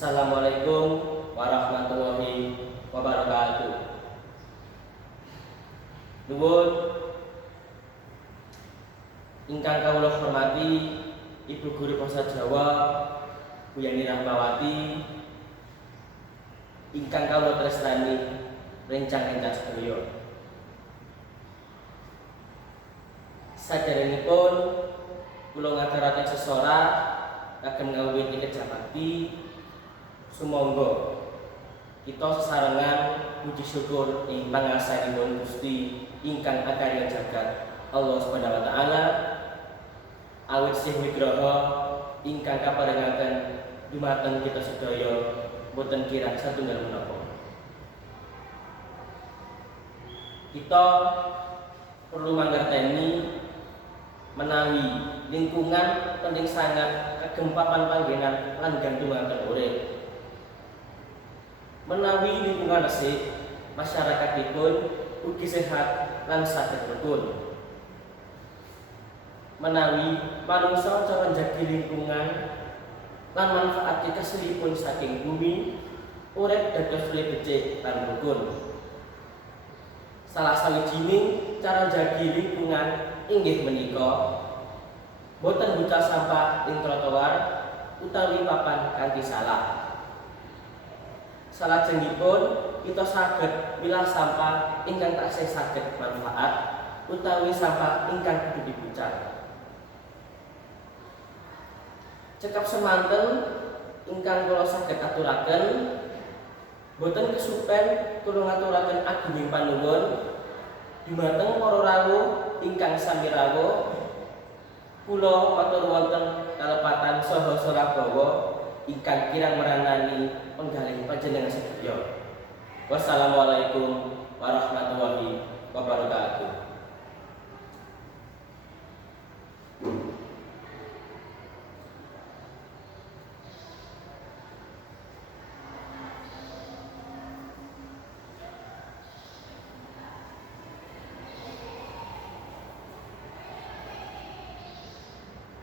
Assalamualaikum warahmatullahi wabarakatuh. Nuwun ingkang kawula hormati Ibu Guru Basa Jawa Bu Yani Rahmawati, ingkang kawula tresnani rencang-rencang sedaya. Saderengipun kula ngaturaken sesorah kagem ngawiti kejabati. Sumangga kita sesarengan puji syukur ing pangarsanipun Gusti ingkang akarya jagat Allah Subhanahu wa taala, awit sih wigraha ingkang kaparingaken dumateng kita sedaya boten kirang satunggal menapa. Kita perlu mangerteni menawi lingkungan penting sangat kagem papan panggenan lan gantungaken urip. Menawi lingkungan resik, masyarakatipun ugi sehat lan saged rukun. Menawi manungsa cara njagi lingkungan lan manfaat kasilipun saking bumi, urip dados luwih becik lan rukun. Salah sawijining cara njagi lingkungan inggih menika boten buka sampah ing trotoar utawi papan kanthi salah. Salajengipun kita saged milah sampah ingkang taksih saged manfaat utawi sampah ingkang kudu dibucah. Cekap semanten ingkang kula saged aturaken, boten kesupen kula ngaturaken agunging panuwun dumateng para rawuh ingkang sami rawuh. Kula matur wonten kalepatan saha Surabaya ingkang kirang meranani penggalih panjenengan sedaya. Wassalamualaikum warahmatullahi wabarakatuh.